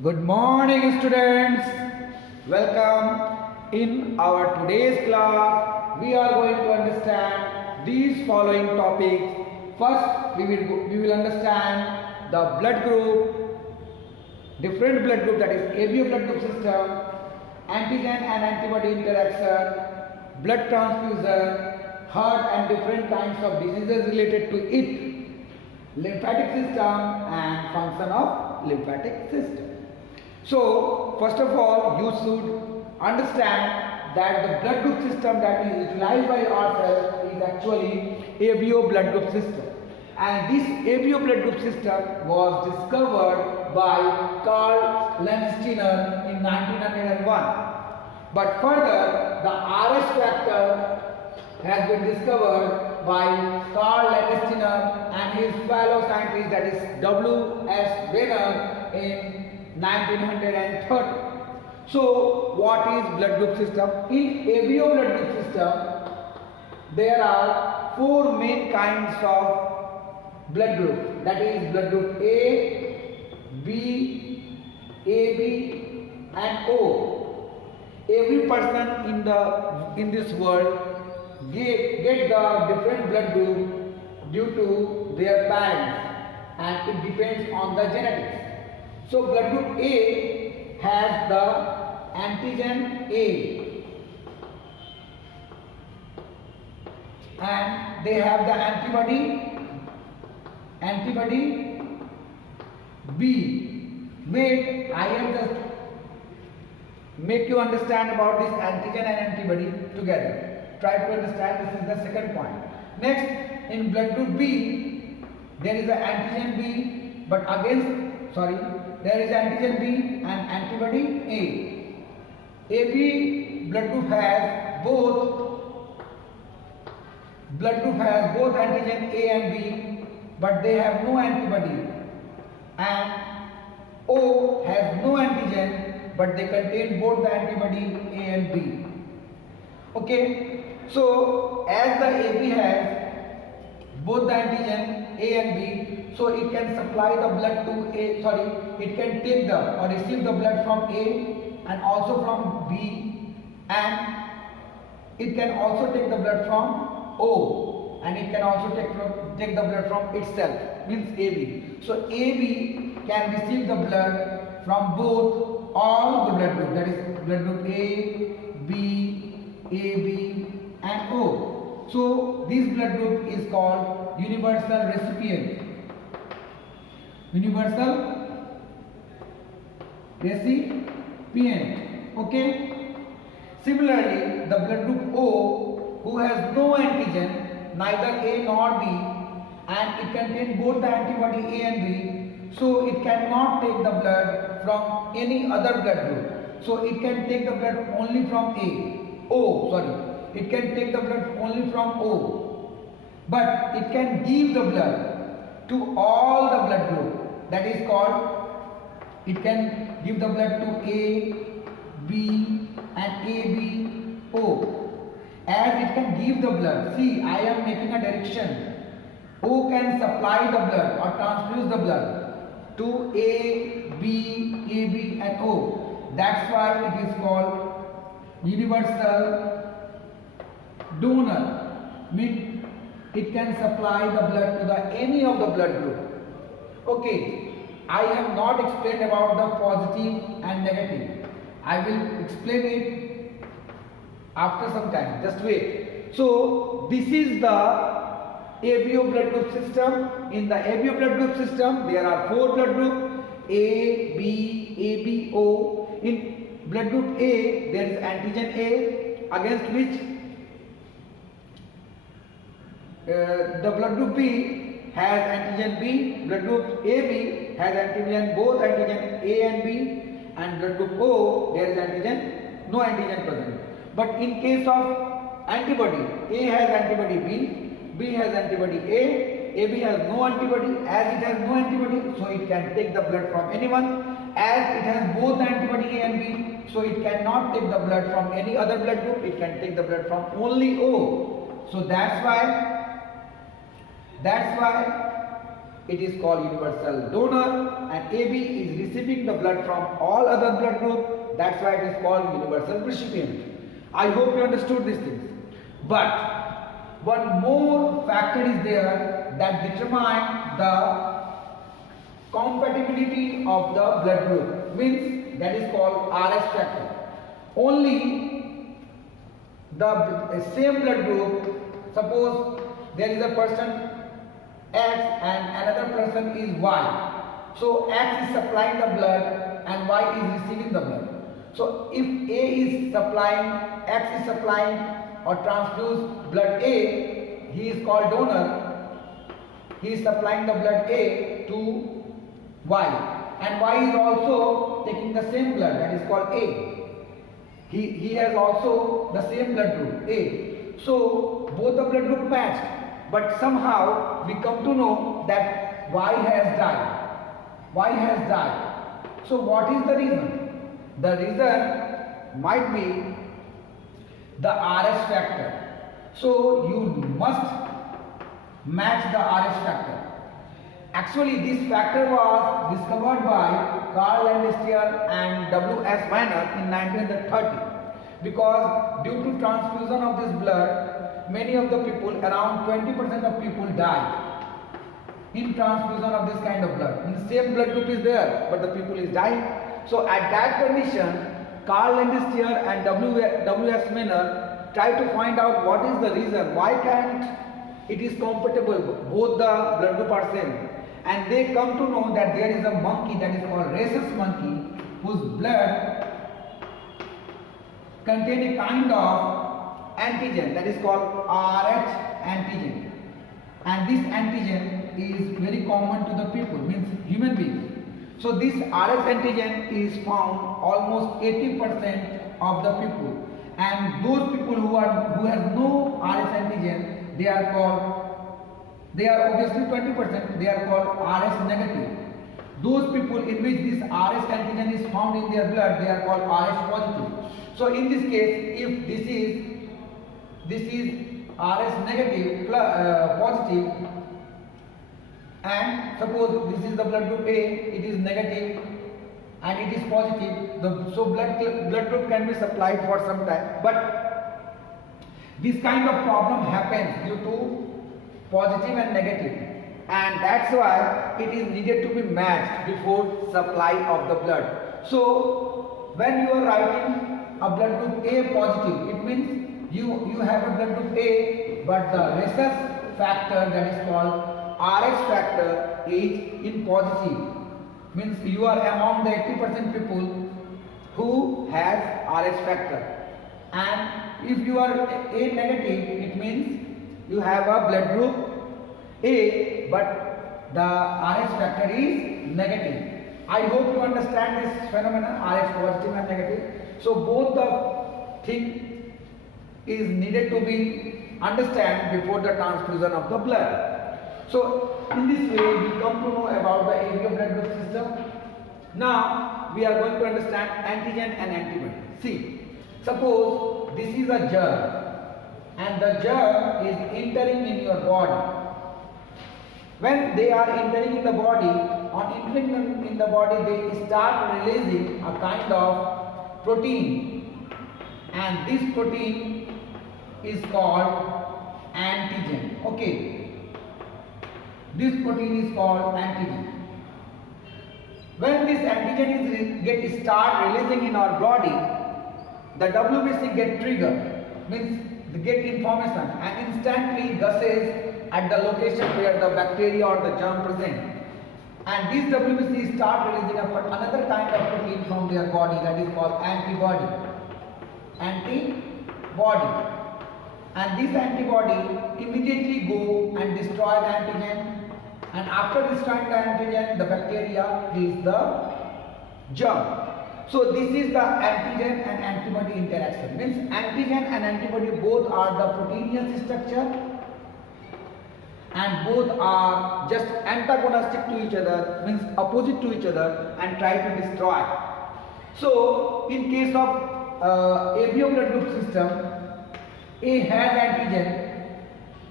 Good morning, students. Welcome. In our today's class, we are going to understand these following topics. First, we will understand the blood group, different blood group, that is ABO blood group system, antigen and antibody interaction, blood transfusion, heart and different kinds of diseases related to it, lymphatic system and function of lymphatic system. So, first of all, you should understand that the blood group system that is utilized by ourselves is actually ABO blood group system. And this ABO blood group system was discovered by Karl Landsteiner in 1901. But further, the RS factor has been discovered by Karl Landsteiner and his fellow scientist, that is W.S. Benner, in 1930. So, what is blood group system? In ABO blood group system, there are four main kinds of blood group. That is blood group A, B, AB, and O. Every person in this world get the different blood group due to their parents, and it depends on the genetics. So blood group A has the antigen A, and they have the antibody B. Wait, I am just make you understand about this antigen and antibody together. Try to understand, this is the second point. Next, in blood group B, there is an antigen B, but there is antigen B and antibody A. AB blood group has both antigen A and B, but they have no antibody. And O has no antigen, but they contain both the antibody A and B. Okay, so as the AB has both the antigen A and B, so it can supply the blood to it can take the or receive the blood from A and also from B, and it can also take the blood from O, and it can also take the blood from itself, means AB. So AB can receive the blood from both all the blood groups, that is blood group A, B, AB, and O. So this blood group is called universal recipient. Okay. Similarly, the blood group O, who has no antigen, neither A nor B, and it contains both the antibody A and B, so it cannot take the blood from any other blood group. So it can take the blood only from it can take the blood only from O, but it can give the blood to all the blood group. That is called, it can give the blood to A, B, and AB, O. As it can give the blood, see, I am making a direction. O can supply the blood or transfuse the blood to A, B, AB, and O. That's why it is called universal donor. Means it can supply the blood to any of the blood group. Okay, I have not explained about the positive and negative. I will explain it after some time. Just wait. So this is the ABO blood group system. In the ABO blood group system, there are four blood groups: A, B, AB, O. In blood group A, there is antigen A, against which the blood group B has antigen B. Blood group AB has antigen, both antigen A and B, and blood group O, there is no antigen present. But in case of antibody, A has antibody B has antibody A, AB has no antibody. As it has no antibody, so it can take the blood from anyone. As it has both antibody A and B, so it cannot take the blood from any other blood group. It can take the blood from only O. So that's why it is called universal donor, and AB is receiving the blood from all other blood groups. That's why it is called universal recipient. I hope you understood these things. But one more factor is there that determine the compatibility of the blood group, means that is called RS factor. Only the same blood group, suppose there is a person X and another person is Y. So X is supplying the blood and Y is receiving the blood. So if A is supplying, X is supplying or transfuse blood A, he is called donor. He is supplying the blood A to Y, and Y is also taking the same blood, that is called A. He has also the same blood group A. So both the blood group matched, but somehow we come to know that Y has died. Y has died. So what is the reason? The reason might be the RS factor. So you must match the RS factor. Actually, this factor was discovered by Karl Landsteiner and W.S. Weiner in 1930, because due to transfusion of this blood, many of the people, around 20% of people died in transfusion of this kind of blood. The same blood group is there, but the people is dying. So at that condition, Karl Landsteiner and W.S. Weiner tried to find out what is the reason, why can't it is compatible, both the blood group are same. And they come to know that there is a monkey that is called rhesus monkey, whose blood contain a kind of antigen that is called Rh antigen. And this antigen is very common to the people, means human beings. So this Rh antigen is found almost 80% of the people. And those people who have no Rh antigen, they are obviously 20%, they are called RS negative. Those people in which this RS antigen is found in their blood, they are called RS positive. So in this case, if this is RS negative positive, and suppose this is the blood group A, it is negative and it is positive, so blood group can be supplied for some time. But this kind of problem happens due to positive and negative, and that's why it is needed to be matched before supply of the blood. So when you are writing a blood group A positive, it means you have a blood group A, but the rhesus factor, that is called RS factor, is in positive, means you are among the 80% people who has RS factor. And if you are A negative, it means you have a blood group A, but the RS factor is negative. I hope you understand this phenomenon, RS positive and negative. So both the thing is needed to be understand before the transfusion of the blood. So in this way we come to know about the ABO blood group system. Now we are going to understand antigen and antibody. See, suppose this is a germ, and the germ is entering in your body. When they are entering in the body, on entering in the body, they start releasing a kind of protein, and this protein is called antigen. Okay, this protein is called antigen. When this antigen is start releasing in our body, the WBC get triggered, means they get information and instantly gusses at the location where the bacteria or the germ present. And these WBC start releasing another kind of protein from their body, that is called antibody. Antibody. And this antibody immediately go and destroy the antigen. And after destroying the antigen, the bacteria kills the germ. So this is the antigen and antibody interaction. Means antigen and antibody both are the proteinous structure, and both are just antagonistic to each other, means opposite to each other, and try to destroy. So in case of ABO blood group system, A has antigen,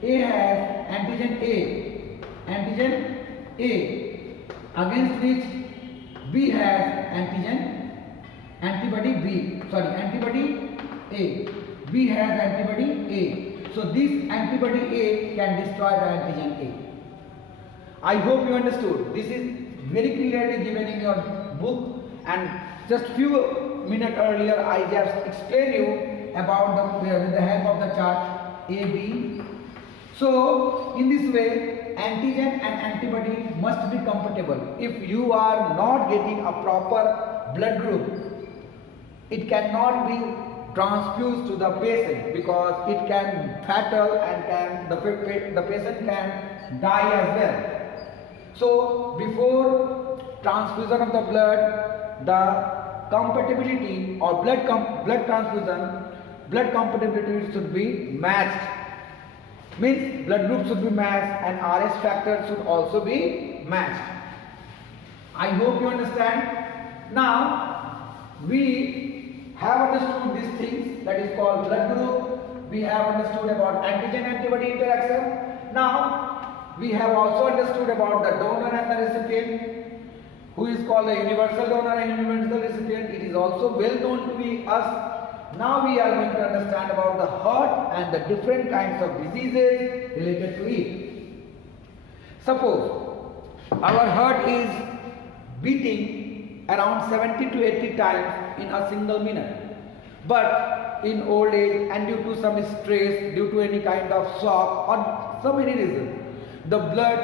A has antigen A, antigen A, against which B has antigen, antibody B, sorry, antibody A. B has antibody A. So this antibody A can destroy the antigen A. I hope you understood. This is very clearly given in your book, and just few minutes earlier I just explained you about with the help of the chart A, B. So in this way, antigen and antibody must be compatible. If you are not getting a proper blood group, it cannot be transfused to the patient because it can fatal and the patient can die as well. So before transfusion of the blood, the compatibility or blood transfusion, blood compatibility should be matched. Means blood group should be matched and RS factor should also be matched. I hope you understand. Now we have understood these things, that is called blood group. We have understood about antigen antibody interaction. Now we have also understood about the donor and the recipient, who is called the universal donor and universal recipient. It is also well known to be us. Now we are going to understand about the heart and the different kinds of diseases related to it. Suppose our heart is beating around 70 to 80 times in a single minute. But in old age and due to some stress, due to any kind of shock or some any reason, the blood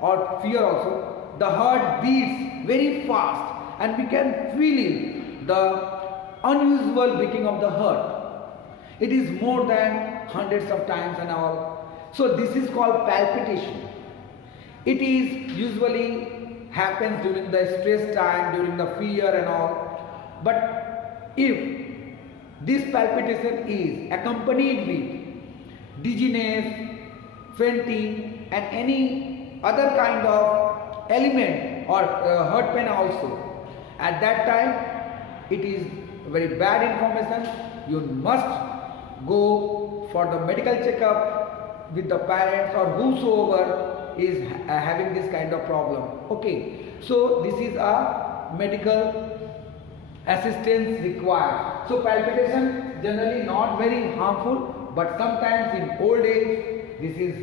or fear also, the heart beats very fast and we can feel it, the unusual beating of the heart. It is more than hundreds of times an hour. So this is called palpitation. It is usually happens during the stress time, during the fear and all. But if this palpitation is accompanied with dizziness, fainting and any other kind of element or heart pain also, at that time it is very bad information. You must go for the medical checkup with the parents or whosoever is having this kind of problem. Okay, so this is a medical assistance required. So palpitation generally not very harmful, but sometimes in old age this is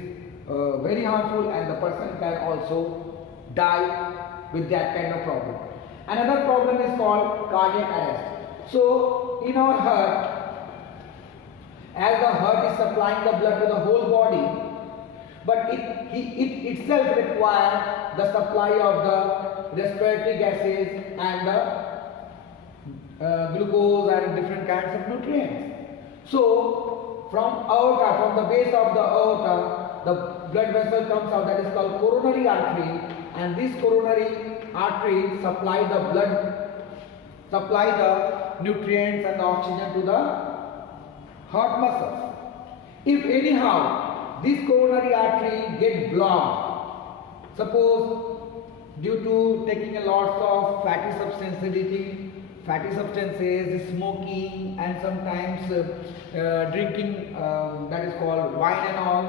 very harmful and the person can also die with that kind of problem. Another problem is called cardiac arrest. So in our heart, as the heart is supplying the blood to the whole body, but it itself requires the supply of the respiratory gases and the glucose and different kinds of nutrients. So from aorta, from the base of the aorta, the blood vessel comes out, that is called coronary artery, and this coronary artery supply the blood, supply the nutrients and the oxygen to the heart muscles. If anyhow this coronary artery get blocked, suppose due to taking a lot of fatty substances, smoking and sometimes drinking, that is called wine and all,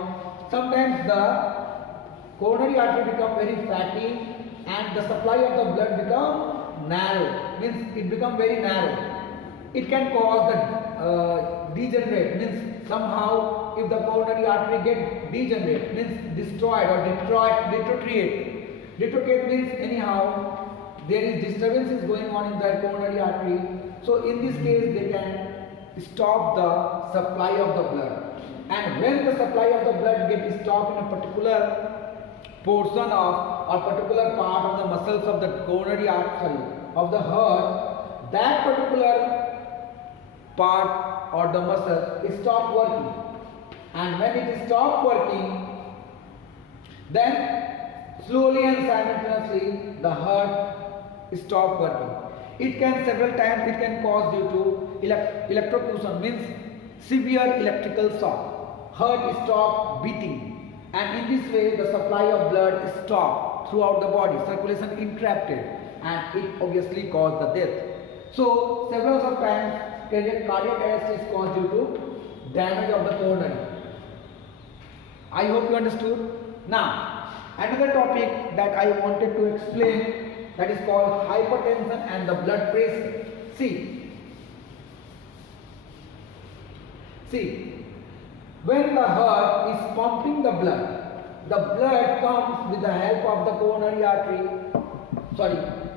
sometimes the coronary artery become very fatty and the supply of the blood become narrow, means it become very narrow. It can cause the degenerate, means somehow if the coronary artery get degenerate, means destroyed or deteriorate. Deteriorate means anyhow there is disturbances going on in the coronary artery. So in this case they can stop the supply of the blood. And when the supply of the blood gets stopped in a particular portion of or particular part of the muscles of the coronary artery of the heart, that particular part or the muscle is stop working. And when it is stop working, then slowly and simultaneously the heart stop working. It can several times it can cause due to electrocution, means severe electrical shock. Heart stop beating, and in this way the supply of blood is stopped throughout the body, circulation interrupted, and it obviously cause the death. So several of times cardiac arrest is caused due to damage of the coronary. I hope you understood. Now Another topic that I wanted to explain, that is called hypertension and the blood pressure. See, when the heart is pumping the blood comes with the help of the coronary artery,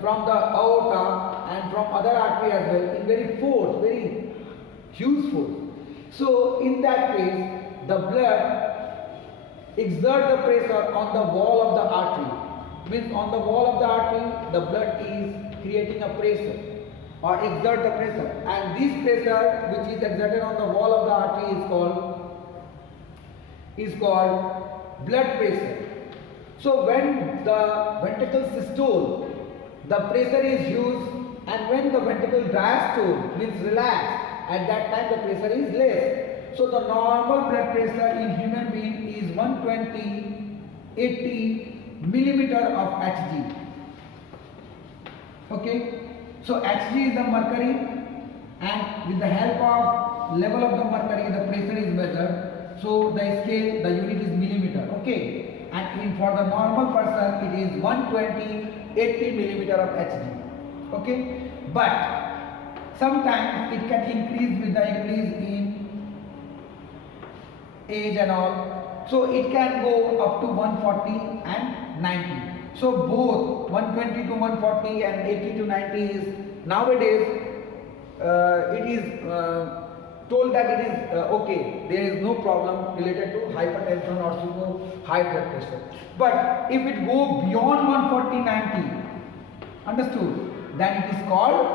from the aorta and from other artery as well, in very huge force. So in that case, the blood exert the pressure on the wall of the artery. Means on the wall of the artery, the blood is creating a pressure or exert the pressure, and this pressure which is exerted on the wall of the artery is called blood pressure. So when the ventricle systole, the pressure is used, and when the ventricle diastole, means relaxed, at that time the pressure is less. So the normal blood pressure in human being is 120/80 millimeter of Hg. Okay. So Hg is the mercury, and with the help of level of the mercury, the pressure is measured. So the scale, the unit is millimeter. Okay, and for the normal person, it is 120/80 millimeter of Hg. Okay, but sometimes it can increase with the increase in age and all. So it can go up to 140 and 90. So both 120 to 140 and 80 to 90 is nowadays it is told that it is okay. There is no problem related to hypertension or super high blood pressure. But if it go beyond 140/90, understood, then it is called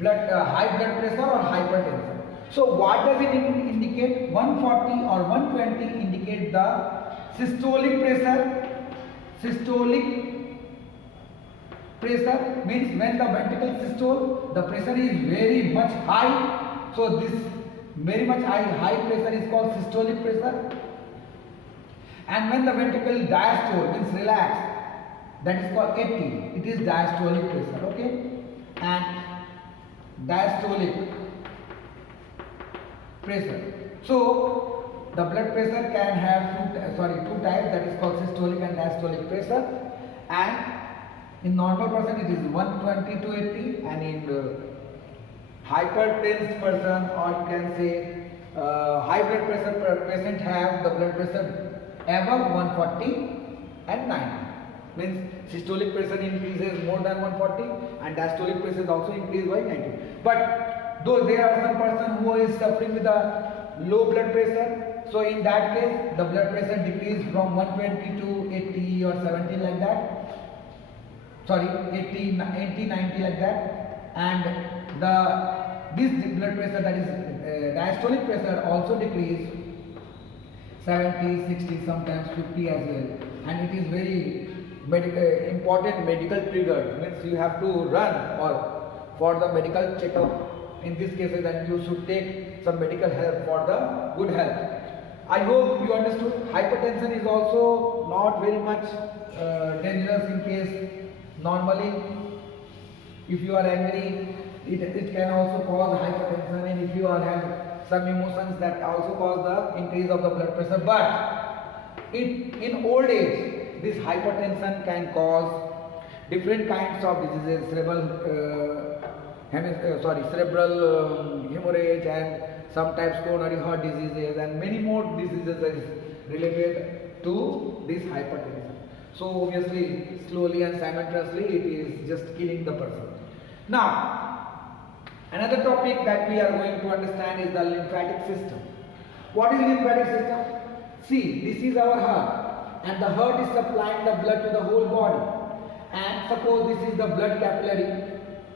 high blood pressure or hypertension. So what does it indicate? 140 or 120 indicate the systolic pressure. Systolic pressure means when the ventricle systole, the pressure is very much high. So this very much high pressure is called systolic pressure. And when the ventricle diastole, means relaxed, that is called 80. It is diastolic pressure. Okay, and diastolic pressure. So the blood pressure can have two types, that is called systolic and diastolic pressure, and in normal person it is 120 to 80, and in hypertense person, or you can say high blood pressure patient, have the blood pressure above 140 and 90. Means systolic pressure increases more than 140 and diastolic pressure also increase by 90. But though there are some person who is suffering with a low blood pressure, so in that case the blood pressure decrease from 120 to 80 or 70 like that. 80, 90 like that, and this blood pressure, that is diastolic pressure, also decrease 70, 60, sometimes 50 as well, and it is very important medical trigger. Means you have to run or for the medical checkup in these cases, and you should take some medical help for the good health. I hope you understood. Hypertension is also not very much dangerous in case normally if you are angry, it can also cause hypertension, and if you have some emotions, that also cause the increase of the blood pressure. But in old age, this hypertension can cause different kinds of diseases, cerebral hemorrhage, and sometimes coronary heart diseases, and many more diseases is related to this hypertension. So obviously, slowly and simultaneously, it is just killing the person. Now, another topic that we are going to understand is the lymphatic system. What is lymphatic system? See, this is our heart, and the heart is supplying the blood to the whole body. And suppose this is the blood capillary,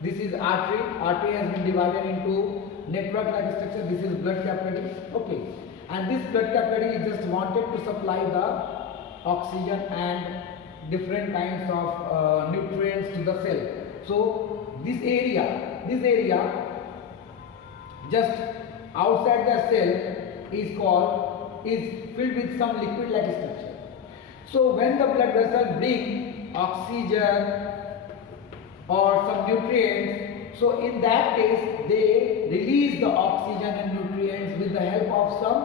this is artery. Artery has been divided into network-like structure. This is blood capillary. Okay, and this blood capillary is just wanted to supply the oxygen and different kinds of nutrients to the cell. So this area just outside the cell is filled with some liquid like structure. So when the blood vessel bring oxygen or some nutrients, so in that case they release the oxygen and nutrients with the help of some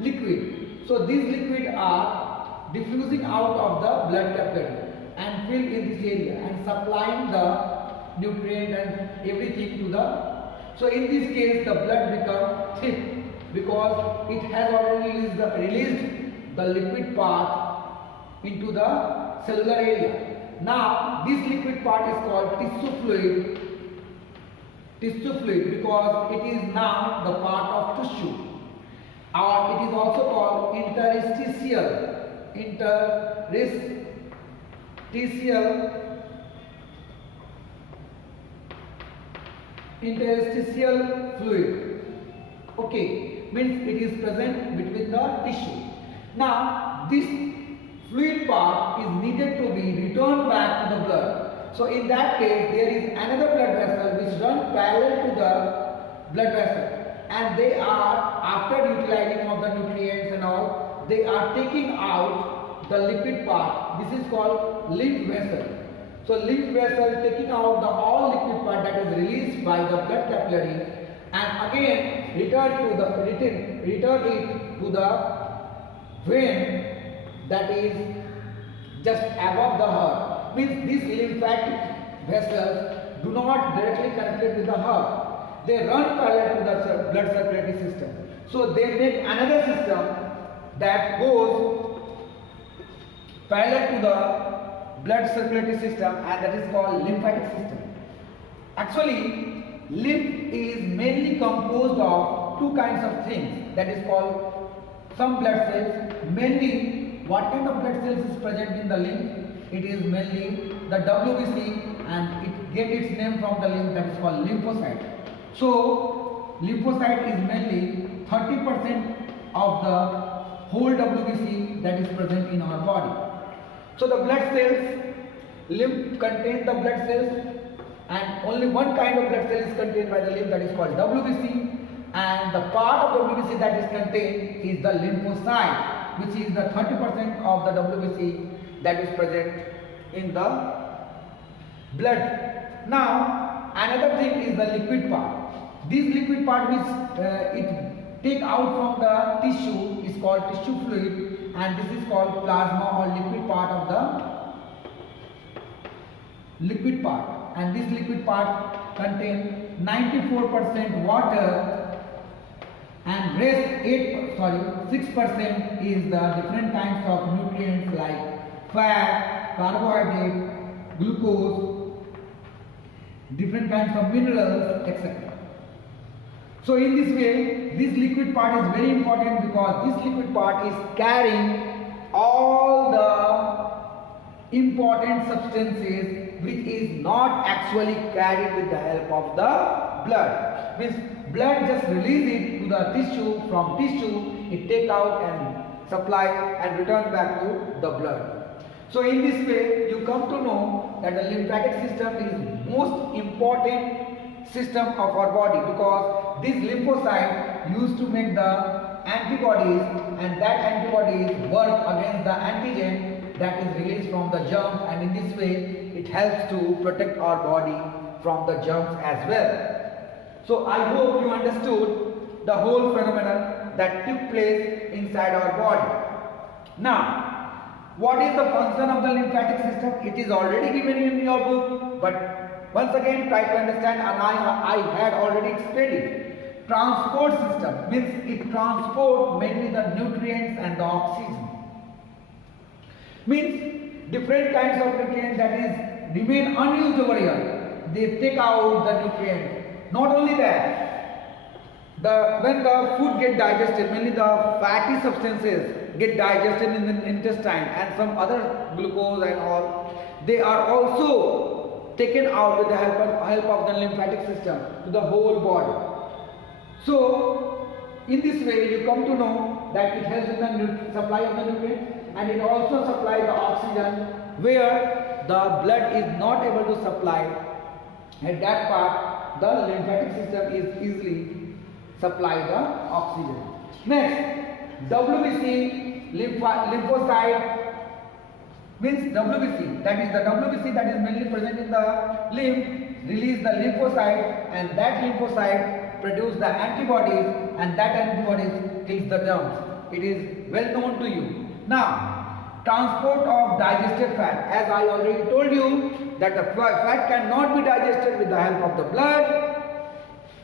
liquid. So these liquid are diffusing out of the blood capillary and fill in this area and supplying the nutrient and everything to the. So in this case the blood become thick because it has already released the liquid part into the cellular area. Now this liquid part is called tissue fluid because it is now the part of tissue, or it is also called interstitial fluid. Okay, means it is present between the tissue. Now this fluid part is needed to be returned back to the blood. So in that case there is another blood vessel which runs parallel to the blood vessel, and they are, after utilizing of the nutrients and all, they are taking out the liquid part. This is called lymph vessel. So lymph vessel taking out the all liquid part that is released by the blood capillary, and again return it to the vein that is just above the heart. Means these lymphatic vessels do not directly connect with the heart. They run parallel to the blood circulatory system. So they make another system that goes parallel to the blood circulatory system, and that is called lymphatic system. Actually, lymph is mainly composed of two kinds of things, that is called some blood cells. Mainly, what kind of blood cells is present in the lymph? It is mainly the WBC, and it gets its name from the lymph, that is called lymphocyte. So lymphocyte is mainly 30% of the whole WBC that is present in our body. So the blood cells, lymph contains the blood cells, and only one kind of blood cell is contained by the lymph, that is called WBC, and the part of WBC that is contained is the lymphocyte, which is the 30% of the WBC that is present in the blood. Now another thing is the liquid part. This liquid part which it take out from the tissue is called tissue fluid, and this is called plasma or liquid part of the liquid part. And this liquid part contains 94% water, and rest 6% is the different kinds of nutrients like fat, carbohydrate, glucose, different kinds of minerals, etc. So in this way, this liquid part is very important because this liquid part is carrying all the important substances which is not actually carried with the help of the blood. Means blood just release it to the tissue, from tissue it take out and supply and return back to the blood. So in this way you come to know that the lymphatic system is most important system of our body, because this lymphocyte used to make the antibodies, and that antibodies work against the antigen that is released from the germs, and in this way it helps to protect our body from the germs as well. So I hope you understood the whole phenomenon that took place inside our body. Now, what is the function of the lymphatic system? It is already given in your book, but once again try to understand, and I had already explained it. Transport system means it transports mainly the nutrients and the oxygen. Means different kinds of nutrients that is remain unused over here, they take out the nutrients. Not only that, when the food get digested, mainly the fatty substances get digested in the intestine, and some other glucose and all, they are also taken out with the help of the lymphatic system to the whole body. So in this way you come to know that it helps in the supply of the nutrients, and it also supplies the oxygen where the blood is not able to supply. At that part the lymphatic system is easily supply the oxygen. Next, WBC, lymphocyte means WBC, that is the WBC that is mainly present in the lymph, release the lymphocyte, and that lymphocyte produce the antibodies, and that antibodies kills the germs. It is well known to you. Now, transport of digested fat. As I already told you that the fat cannot be digested with the help of the blood.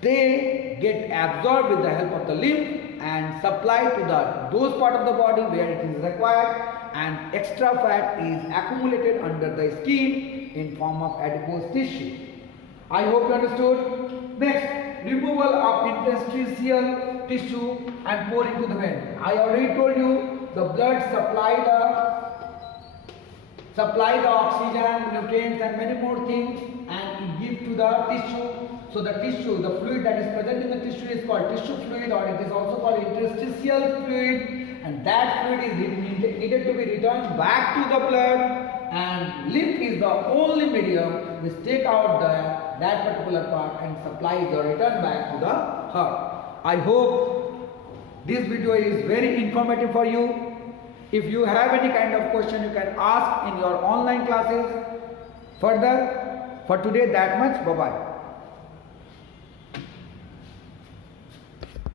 They get absorbed with the help of the lymph and supplied to those part of the body where it is required, and extra fat is accumulated under the skin in form of adipose tissue. I hope you understood. Next, removal of interstitial tissue and pour into the vein. I already told you the blood supply the oxygen, nutrients and many more things, and it gives to the tissue. So the tissue, the fluid that is present in the tissue is called tissue fluid, or it is also called interstitial fluid, and that fluid is needed to be returned back to the blood, and lymph is the only medium which take out that particular part and supplies or return back to the heart. I hope this video is very informative for you. If you have any kind of question, you can ask in your online classes. Further, for today that much. Bye-bye.